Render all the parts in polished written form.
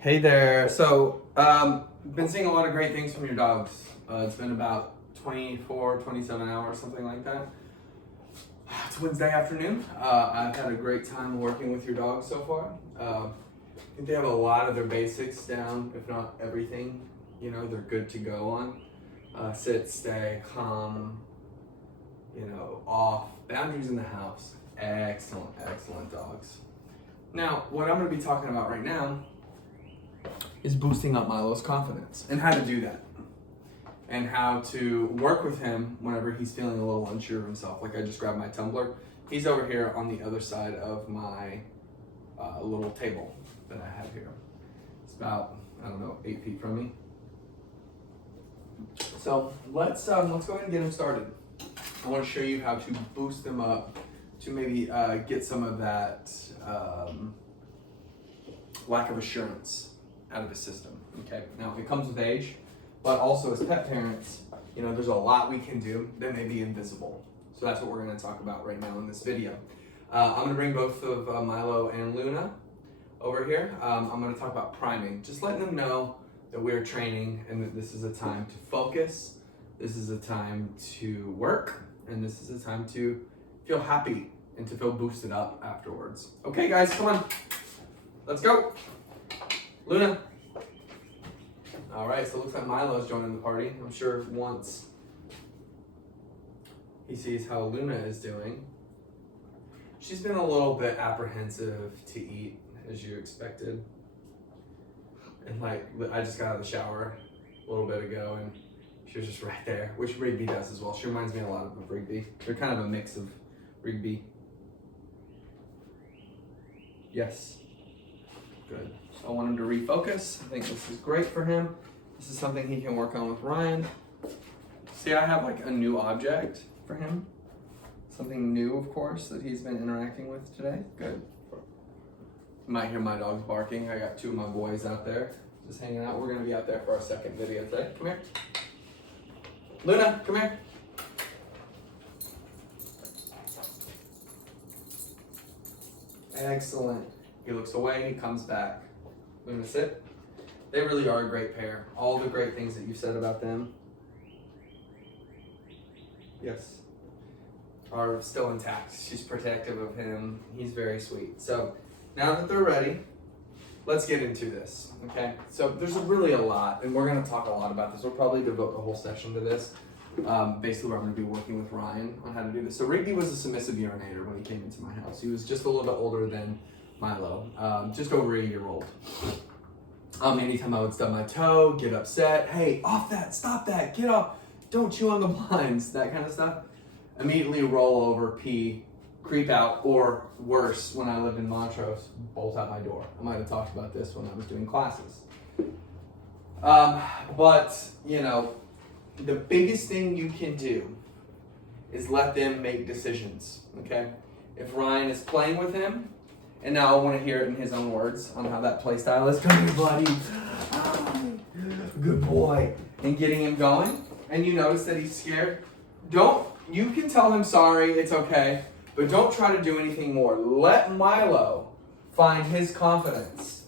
Hey there. So, been seeing a lot of great things from your dogs. It's been about 24, 27 hours, something like that. It's Wednesday afternoon. I've had a great time working with your dogs so far. I think they have a lot of their basics down, if not everything. You know, they're good to go on. Sit, stay, calm, off, boundaries in the house. Excellent, excellent dogs. Now, what I'm going to be talking about right now is boosting up Milo's confidence and how to do that and how to work with him whenever he's feeling a little unsure of himself. Like I just grabbed my tumbler. He's over here on the other side of my little table that I have here. It's about, 8 feet from me. So let's go ahead and get him started. I want to show you how to boost him up to maybe get some of that lack of assurance out of his system. Okay, now it comes with age, but also as pet parents, there's a lot we can do that may be invisible. So that's what we're going to talk about right now in this video. I'm going to bring both of Milo and Luna over here. I'm going to talk about priming, just letting them know that we're training and that this is a time to focus, this is a time to work, and this is a time to feel happy and to feel boosted up afterwards. Okay guys, come on, let's go. Luna. All right, so it looks like Milo's joining the party. I'm sure once he sees how Luna is doing. She's been a little bit apprehensive to eat, as you expected. And I just got out of the shower a little bit ago and she was just right there, which Rigby does as well. She reminds me a lot of Rigby. They're kind of a mix of Rigby. Yes. Good. So I want him to refocus. I think this is great for him. This is something he can work on with Ryan. See, I have a new object for him. Something new, of course, that he's been interacting with today. Good. You might hear my dogs barking. I got two of my boys out there just hanging out. We're going to be out there for our second video today. Come here. Luna, come here. Excellent. He looks away, he comes back. Luna, sit. They really are a great pair. All the great things that you said about them, yes, are still intact. She's protective of him. He's very sweet. So now that they're ready, let's get into this, okay? So there's really a lot, and we're gonna talk a lot about this. We'll probably devote the whole session to this. Basically, I'm gonna be working with Ryan on how to do this. So Rigby was a submissive urinator when he came into my house. He was just a little bit older than Milo, just over a year old. Anytime I would stub my toe, get upset, hey, off that, stop that, get off, don't chew on the blinds, that kind of stuff. Immediately roll over, pee, creep out, or worse, when I lived in Montrose, bolt out my door. I might have talked about this when I was doing classes. But, the biggest thing you can do is let them make decisions, okay? If Ryan is playing with him, and now I want to hear it in his own words on how that play style is. Come here, buddy. Good boy. And getting him going, and you notice that he's scared, you can tell him sorry, it's okay, but don't try to do anything more. Let Milo find his confidence.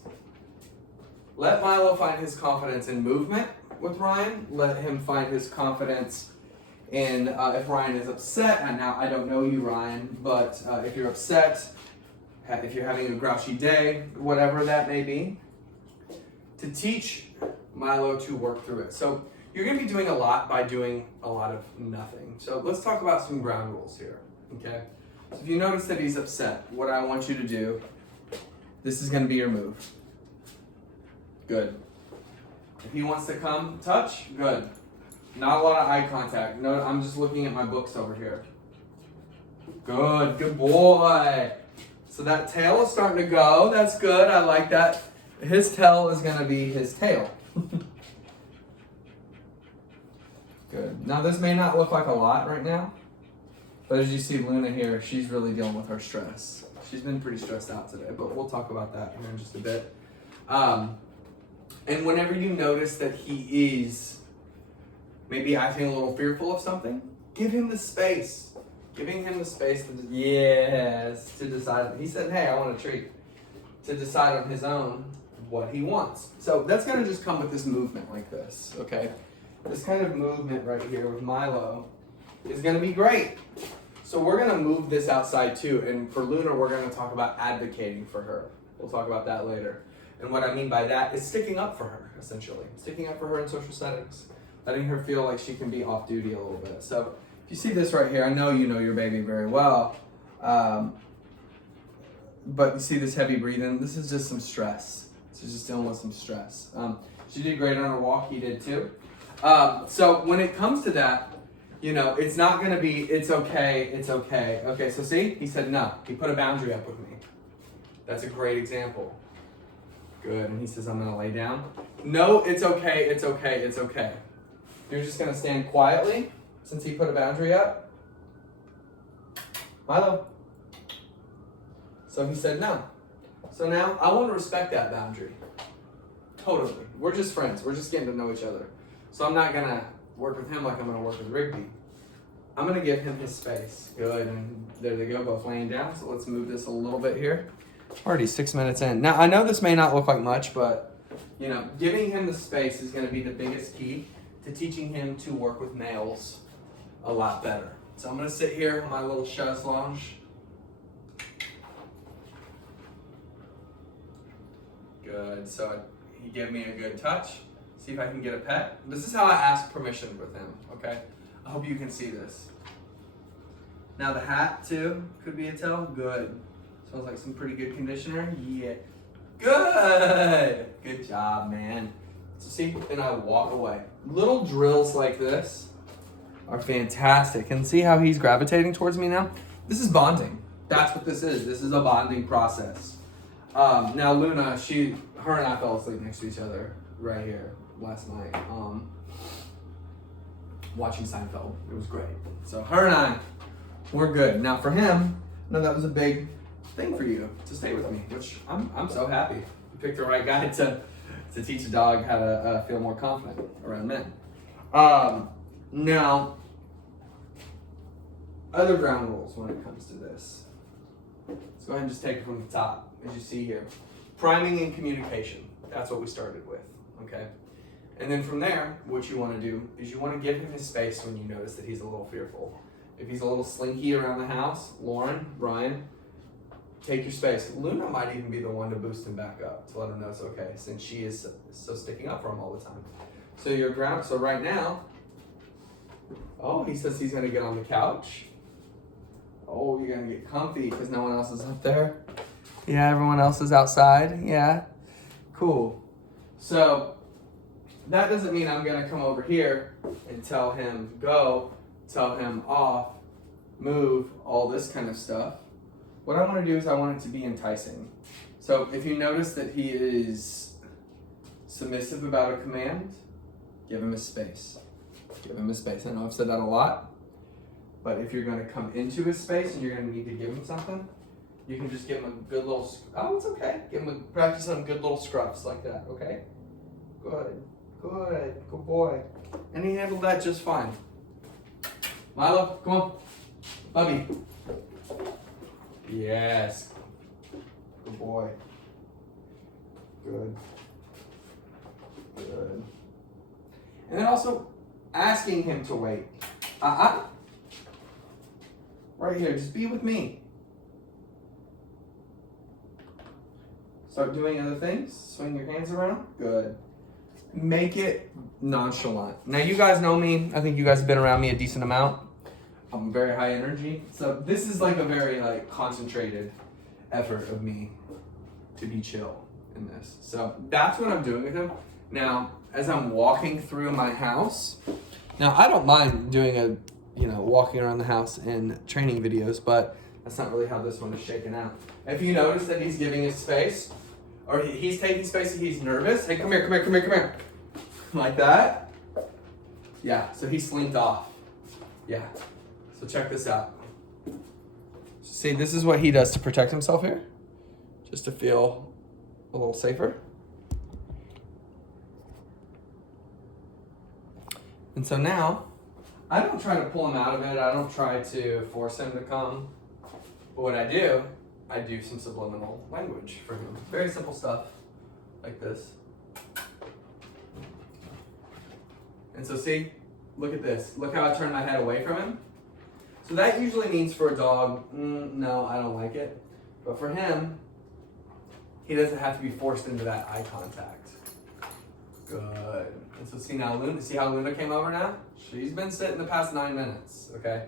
Let Milo find his confidence in movement with Ryan. Let him find his confidence in if Ryan is upset. And now I don't know you, Ryan, but if you're upset, if you're having a grouchy day, whatever that may be, to teach Milo to work through it. So you're going to be doing a lot by doing a lot of nothing. So let's talk about some ground rules here, okay? So if you notice that he's upset, what I want you to do, this is going to be your move. Good. If he wants to come touch, good. Not a lot of eye contact. No, I'm just looking at my books over here. Good boy. So that tail is starting to go. That's good. I like that. His tail is going to be his tail. Good. Now this may not look like a lot right now, but as you see Luna here, she's really dealing with her stress. She's been pretty stressed out today, but we'll talk about that here in just a bit. And whenever you notice that he is maybe acting a little fearful of something, give him the space. Giving him the space to decide. He said, hey, I want a treat. To decide on his own what he wants. So that's gonna just come with this movement like this, okay? This kind of movement right here with Milo is gonna be great. So we're gonna move this outside too, and for Luna, we're gonna talk about advocating for her. We'll talk about that later. And what I mean by that is sticking up for her, essentially. Sticking up for her in social settings. Letting her feel like she can be off duty a little bit. So if you see this right here, I know you know your baby very well. But you see this heavy breathing? This is just some stress. She's just dealing with some stress. She did great on her walk. He did too. So when it comes to that, you know, it's not going to be, it's okay, it's okay. Okay, so see? He said no. He put a boundary up with me. That's a great example. Good. And he says, I'm going to lay down. No, it's okay, it's okay, it's okay. You're just going to stand quietly since he put a boundary up. Milo. So he said no. So now I want to respect that boundary. Totally. We're just friends. We're just getting to know each other. So I'm not going to work with him like I'm going to work with Rigby. I'm going to give him his space. Good. And there they go, both laying down. So let's move this a little bit here. Already 6 minutes in. Now, I know this may not look like much, but, you know, giving him the space is going to be the biggest key to teaching him to work with males a lot better. So I'm going to sit here on my little chaise lounge. Good. So he gave me a good touch. See if I can get a pet. This is how I ask permission with him, okay? I hope you can see this. Now the hat, too, could be a tell. Good. Smells like some pretty good conditioner. Yeah. Good. Good job, man. So see, then I walk away. Little drills like this are fantastic. And see how he's gravitating towards me now? This is bonding. That's what this is. This is a bonding process. Now Luna, her and I fell asleep next to each other right here last night, watching Seinfeld. It was great. So her and I, we're good. Now for him, no, that was a big thing for you to stay with me, which I'm so happy. You picked the right guy to teach a dog how to feel more confident around men. Now, other ground rules when it comes to this. Let's go ahead and just take it from the top, as you see here. Priming and communication. That's what we started with, okay? And then from there, what you want to do is you want to give him his space when you notice that he's a little fearful. If he's a little slinky around the house, Lauren, Brian, take your space. Luna might even be the one to boost him back up to let him know it's okay, since she is so sticking up for him all the time. So you're grounded. So right now, oh, he says he's going to get on the couch. Oh, you're going to get comfy because no one else is up there. Yeah, everyone else is outside. Yeah, cool. So that doesn't mean I'm going to come over here and tell him go, tell him off, move, all this kind of stuff. What I want to do is I want it to be enticing. So if you notice that he is submissive about a command, give him his space. Give him his space. I know I've said that a lot, but if you're going to come into his space and you're going to need to give him something, you can just give him a good little, oh, it's okay. Practice some good little scruffs like that, okay? Good, good, good boy. And he handled that just fine. Milo, come on. Bubby. Yes. Good boy. Good. Good. And then also asking him to wait. Right here, just be with me. Start doing other things. Swing your hands around. Good. Make it nonchalant. Now you guys know me. I think you guys have been around me a decent amount. I'm very high energy. So this is like a very concentrated effort of me to be chill in this. So that's what I'm doing with him. Now, as I'm walking through my house, now I don't mind doing walking around the house in training videos, but that's not really how this one is shaken out. If you notice that he's giving his space, or he's taking space and he's nervous, hey, come here, come here, come here, come here. Like that. Yeah, so he slinked off. Yeah. So check this out. See, this is what he does to protect himself here, just to feel a little safer. And so now, I don't try to pull him out of it. I don't try to force him to come. But what I do some subliminal language for him. Very simple stuff. like this. And so see, look at this. Look how I turned my head away from him. So that usually means for a dog, no, I don't like it. But for him, he doesn't have to be forced into that eye contact. Good. And so see now, Luna, see how Luna came over now? She's been sitting the past 9 minutes, okay?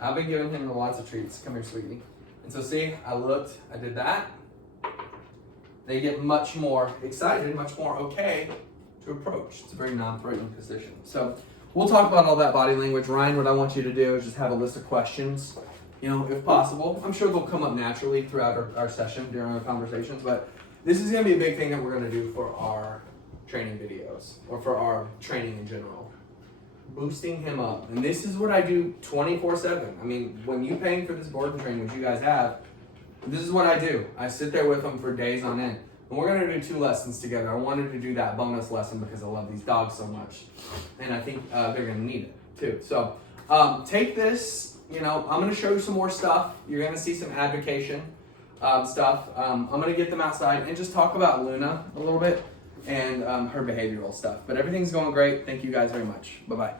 I've been giving him lots of treats. Come here, sweetie. And so see, I looked, I did that. They get much more excited, much more okay to approach. It's a very non-threatening position. So we'll talk about all that body language. Ryan, what I want you to do is just have a list of questions, you know, if possible. I'm sure they'll come up naturally throughout our session during our conversations, but this is gonna be a big thing that we're gonna do for our training videos or for our training in general. Boosting him up. And this is what I do 24/7. I mean, when you paying for this board and training, which you guys have, this is what I do. I sit there with them for days on end. And we're gonna do 2 lessons together. I wanted to do that bonus lesson because I love these dogs so much. And I think they're gonna need it too. So take this, you know, I'm gonna show you some more stuff. You're gonna see some advocation stuff. I'm gonna get them outside and just talk about Luna a little bit and her behavioral stuff. But everything's going great. Thank you guys very much. Bye-bye.